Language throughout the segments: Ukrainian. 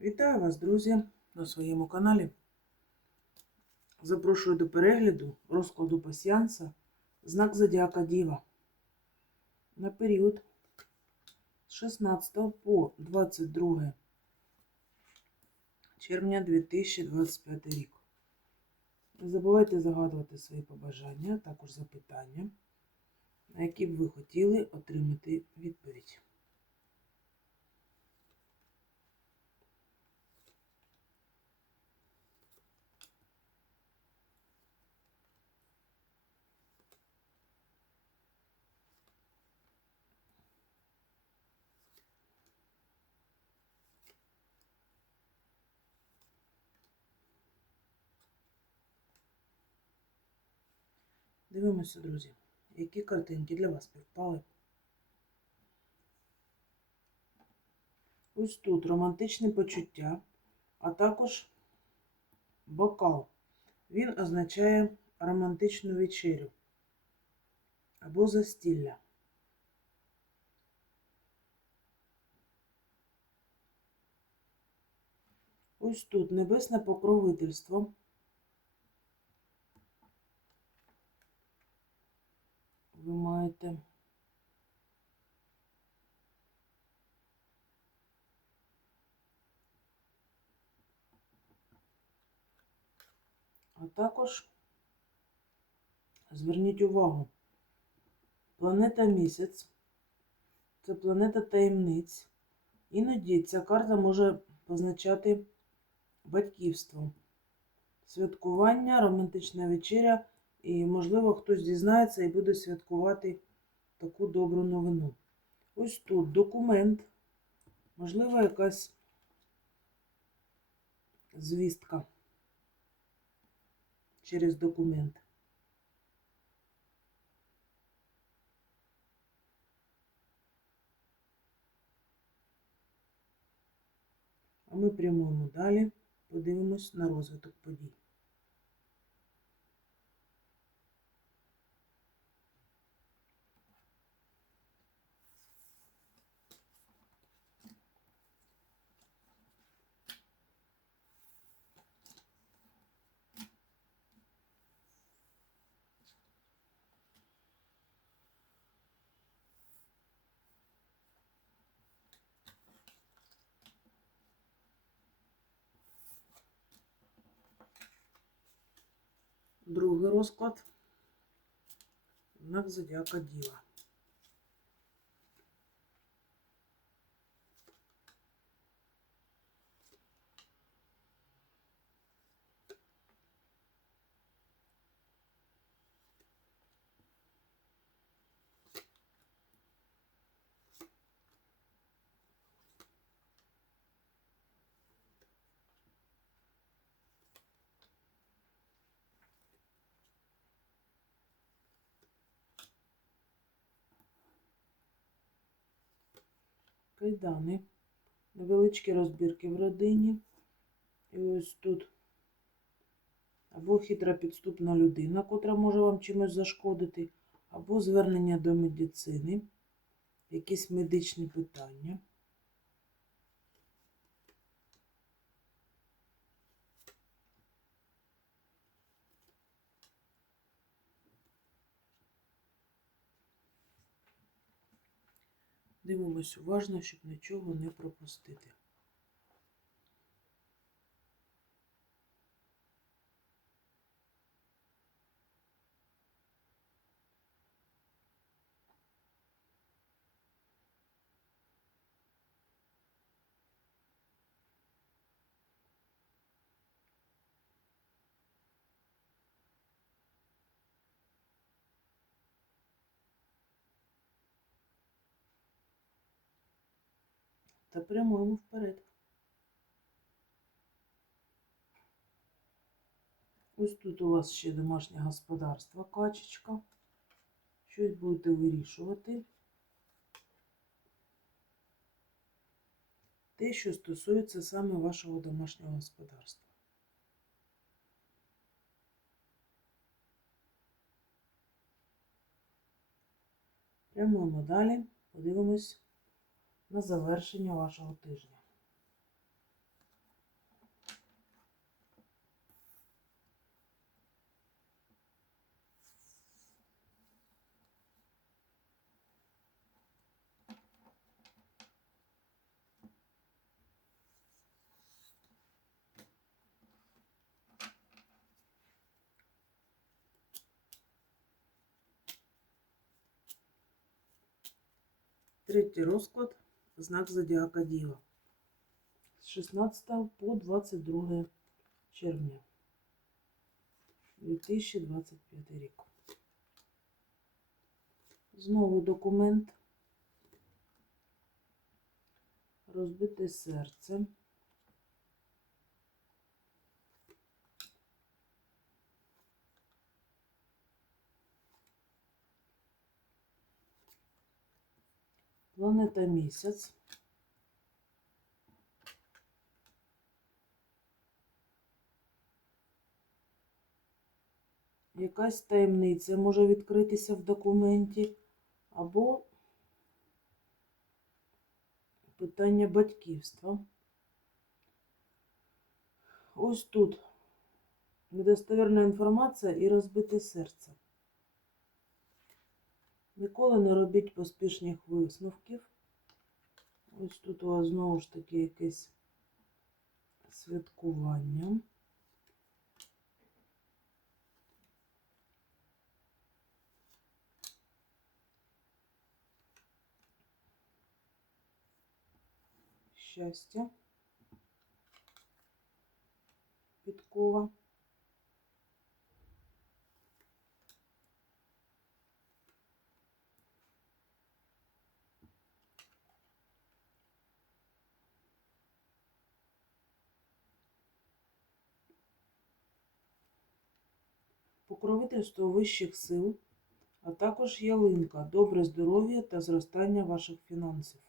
Вітаю вас, друзі, на своєму каналі. Запрошую до перегляду розкладу пасіанса знак Зодіака Діва на період з 16 по 22 червня 2025 рік. Не забувайте загадувати свої побажання, а також запитання, на які б ви хотіли отримати відповідь. Дивимося, друзі, які картинки для вас співпали. Ось тут романтичне почуття, а також бокал. Він означає романтичну вечерю або застілля. Ось тут небесне покровительство. Ви а також зверніть увагу, планета місяць це планета таємниць. Іноді ця карта може позначати батьківство, святкування, романтична вечеря. І, можливо, хтось дізнається і буде святкувати таку добру новину. Ось тут документ, можливо, якась звістка через документ. А ми прямуємо далі, подивимось на розвиток подій. Другий розклад. Знак зодіака Діва. Кайдани, невеличкі розбірки в родині. І ось тут або хитра підступна людина, котра може вам чимось зашкодити, або звернення до медицини, якісь медичні питання. Дивимось уважно, щоб нічого не пропустити. Та прямуємо вперед. Ось тут у вас ще домашнє господарство, качечка. Щось будете вирішувати. Те, що стосується саме вашого домашнього господарства. Прямуємо далі, подивимось на завершення вашого тижня. Третій розклад. Знак Зодіака Діва. З 16 по 22 червня 2025 рік. Знову документ. Розбите серце. Планета місяць. Якась таємниця може відкритися в документі, або питання батьківства. Ось тут недостовірна інформація і розбите серце. Ніколи не робіть поспішних висновків. Ось тут у вас знову ж таки якесь святкування. Щастя. Підкова. Покровительство вищих сил, а також ялинка, добре здоров'я та зростання ваших фінансів.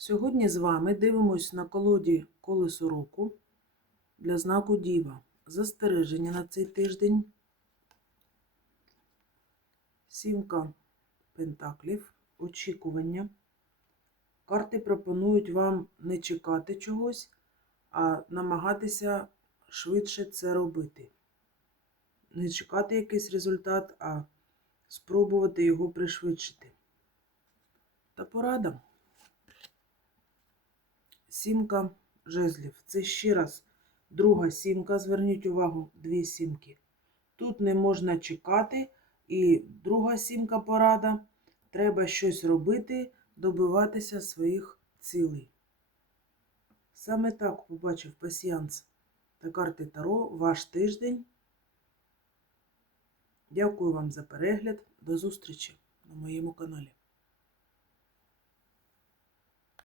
Сьогодні з вами дивимось на колоді колесо року для знаку Діва. Застереження на цей тиждень. Сімка пентаклів, очікування. Карти пропонують вам не чекати чогось, а намагатися швидше це робити. Не чекати якийсь результат, а спробувати його пришвидшити. Та порада. Сімка жезлів. Це ще раз друга сімка. Зверніть увагу, дві сімки. Тут не можна чекати. І друга сімка порада. Треба щось робити, добиватися своїх цілей. Саме так побачив пасіянс та карти Таро ваш тиждень. Дякую вам за перегляд. До зустрічі на моєму каналі.